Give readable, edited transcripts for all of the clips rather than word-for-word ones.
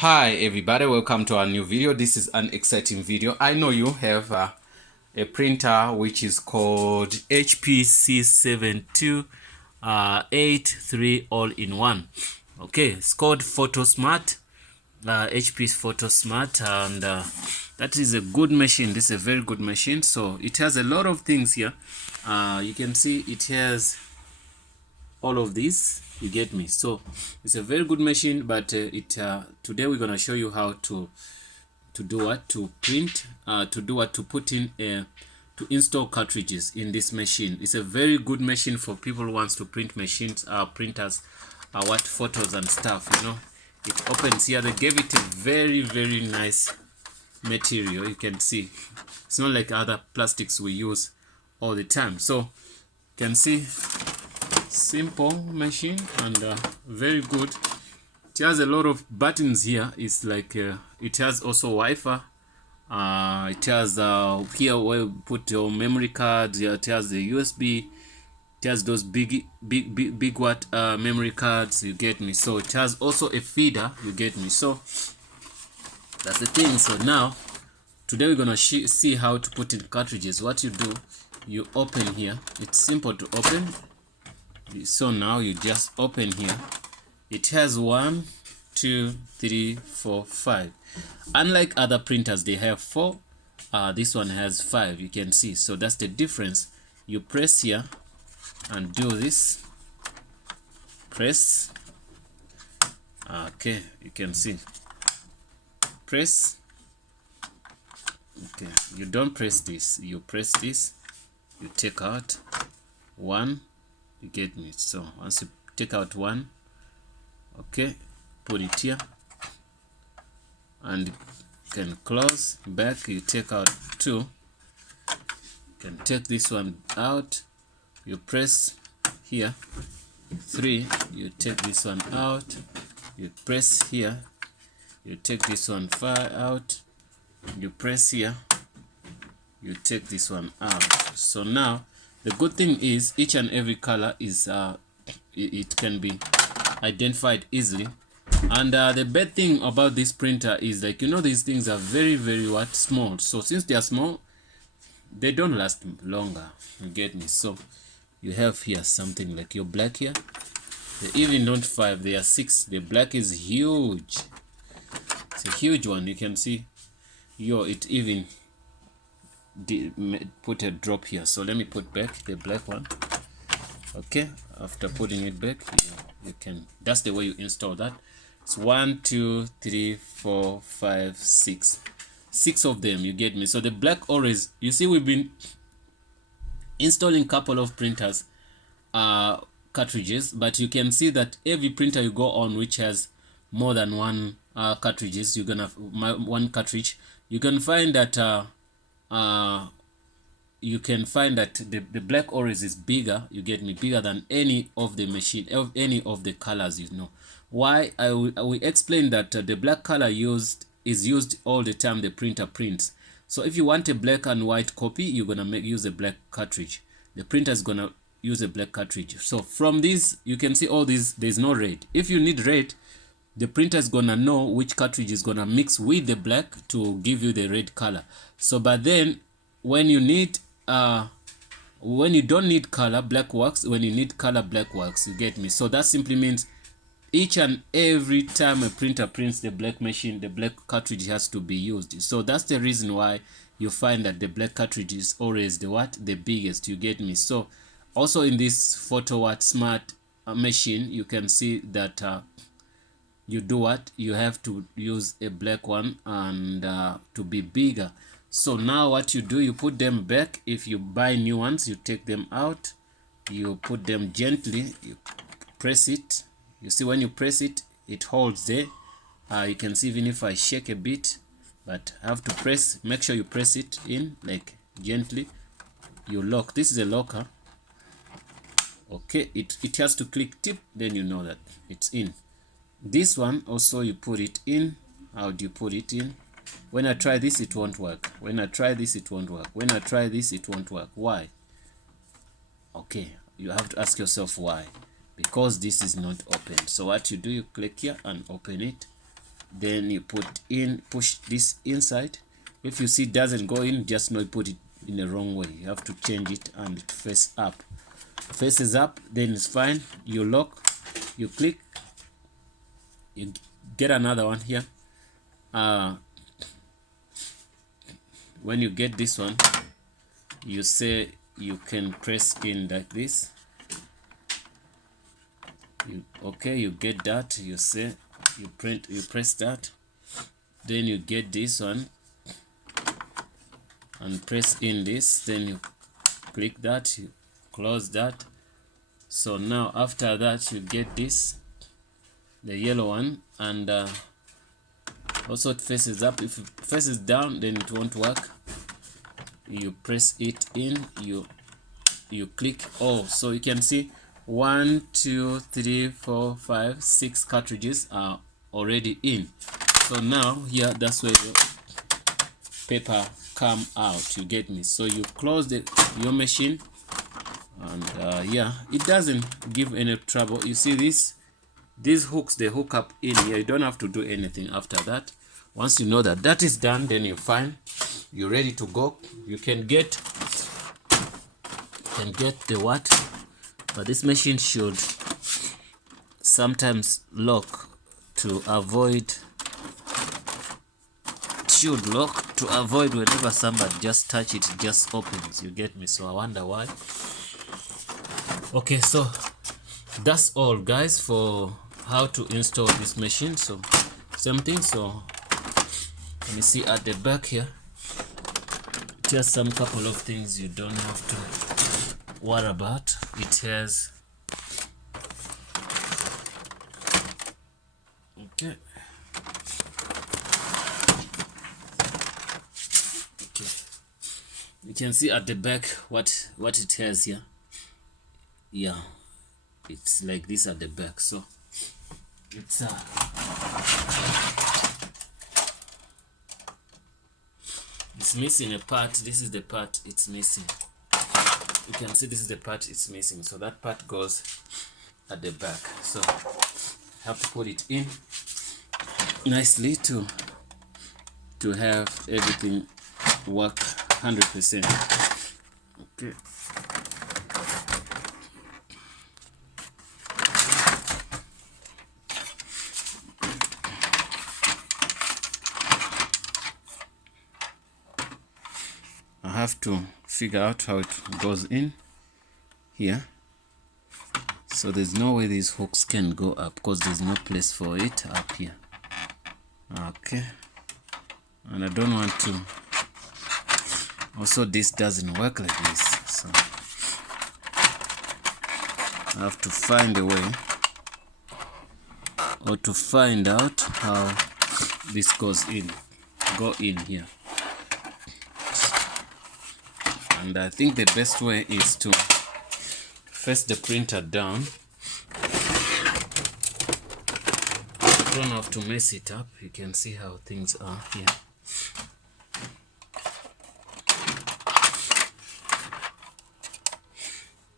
Hi everybody, welcome to our new video. This is an exciting video. I know you have a printer which is called HP C7283 All-in-One. Okay, it's called Photosmart, HP Photosmart, and that is a good machine. This is a very good machine. So it has a lot of things here. You can see it has all of these, you get me. So it's a very good machine, but today we're going to show you how to do what, to print, to do what, to put in to install cartridges in this machine. It's a very good machine for people who wants to print machines, printers, what, photos and stuff, you know. It opens here. They gave it a very nice material. You can see it's not like other plastics we use all the time. So you can see, simple machine and very good. It has a lot of buttons here. It's like it has also Wi-Fi. It has here where you put your memory cards. It has the USB. It has those big what memory cards, you get me. So it has also a feeder, you get me. So that's the thing. So now today we're gonna see how to put in cartridges. What you do, you open here. It's simple to open. So now you just open here. It has 1, 2, 3, 4, 5. Unlike other printers, they have 4. This one has 5, you can see. So that's the difference. You press here and do this. Press. Okay, you can see. Press. Okay, you don't press this. You press this. You take out 1. You get me. So once you take out 1, okay, put it here and you can close back. You take out 2, you can take this one out. You press here 3, you take this one out. You press here, you take this one out. You press here, you take this one out. So now the good thing is each and every color is it can be identified easily. And the bad thing about this printer is, like, you know, these things are very what, small. So since they are small, they don't last longer, you get me. So you have here something like your black here. They even don't 5, they are 6. The black is huge. It's a huge one. You can see it even put a drop here. So let me put back the black one. Okay, after putting it back, you can, that's the way you install that. It's 1, 2, 3, 4, 5, 6 of them, you get me. So the black always, you see, we've been installing couple of printers cartridges, but you can see that every printer you go on which has more than one cartridges, you're gonna one cartridge, you can find that the black always is bigger, you get me, bigger than any of the machine, any of the colors, you know. Why? we explain that the black color is used all the time the printer prints. So if you want a black and white copy, you're gonna use a black cartridge. The printer is gonna use a black cartridge. So from this you can see all these, there's no red. If you need red, the printer is gonna know which cartridge is gonna mix with the black to give you the red color. So but then when you need when you don't need color, black works. When you need color, black works, you get me. So that simply means each and every time a printer prints the black machine, the black cartridge has to be used. So that's the reason why you find that the black cartridge is always the biggest, you get me. So also in this Photosmart machine, you can see that you do what, you have to use a black one and to be bigger. So now what you do, you put them back. If you buy new ones, you take them out, you put them gently, you press it. You see when you press it, it holds there. You can see even if I shake a bit, but I have to press, make sure you press it in like gently. You lock. This is a locker. Okay, it has to click tip, then you know that it's in. This one also you put it in. How do you put it in? When I try this, it won't work. When I try this, it won't work. When I try this, it won't work. Why? Okay, you have to ask yourself why. Because this is not open. So what you do, you click here and open it. then you push this inside. If you see it doesn't go in, just know you put it in the wrong way. You have to change it and it face up. Faces up, then it's fine. You lock, you click, you get another one here. When you get this one, you say you can press in like this. You get that, you say you press that, then you get this one and press in this, then you click that, you close that. So now after that you get this, the yellow one, and also it faces up. If it faces down, then it won't work. You press it in, you click. Oh, so you can see 1 2 3 4 5 6 cartridges are already in. So now here, that's where your paper come out, you get me. So you close your machine, and yeah, it doesn't give any trouble. You see these hooks, they hook up in here. You don't have to do anything after that. Once you know that that is done, then you're fine, you're ready to go. You can get the what, but this machine should sometimes lock to avoid whenever somebody just touch it, it just opens, you get me. So I wonder why. Okay, so that's all guys for how to install this machine. So same thing. So let me see at the back here, just some couple of things you don't have to worry about. It has okay, you can see at the back what it has here. Yeah, it's like this at the back. So it's missing a part. This is the part it's missing. You can see this is the part it's missing, so that part goes at the back. So have to put it in nicely to have everything work 100%. Okay. I have to figure out how it goes in here. So there's no way these hooks can go up because there's no place for it up here. Okay, and I don't want to. Also, this doesn't work like this, so I have to find a way, or to find out how this goes in. Go in here. And I think the best way is to face the printer down. You don't have to mess it up. You can see how things are here.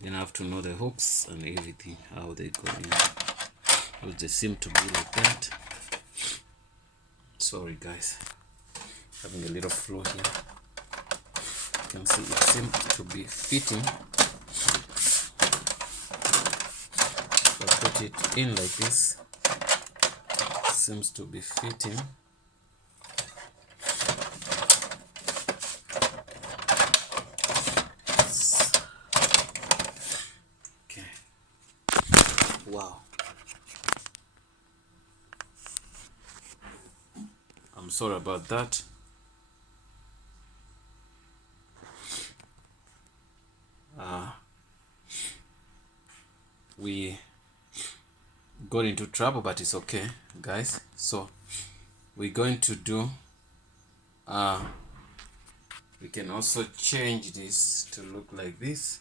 Then I have to know the hooks and everything, how they go in. Because they seem to be like that. Sorry guys, having a little flaw here. You can see it seems to be fitting. If I put it in like this, it seems to be fitting. Okay. Wow. I'm sorry about that. We got into trouble, but it's okay guys. So we're going to do we can also change this to look like this.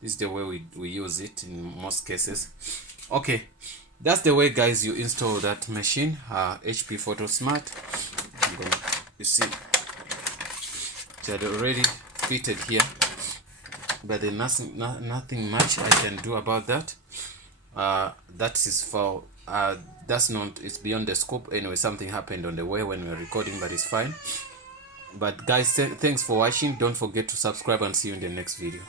This is the way we use it in most cases. Okay, that's the way guys you install that machine, HP Photosmart. You see it had already fitted here, but there's nothing much I can do about that. That is for That's not, it's beyond the scope. Anyway, something happened on the way when we were recording, but it's fine. But guys, thanks for watching. Don't forget to subscribe and see you in the next video.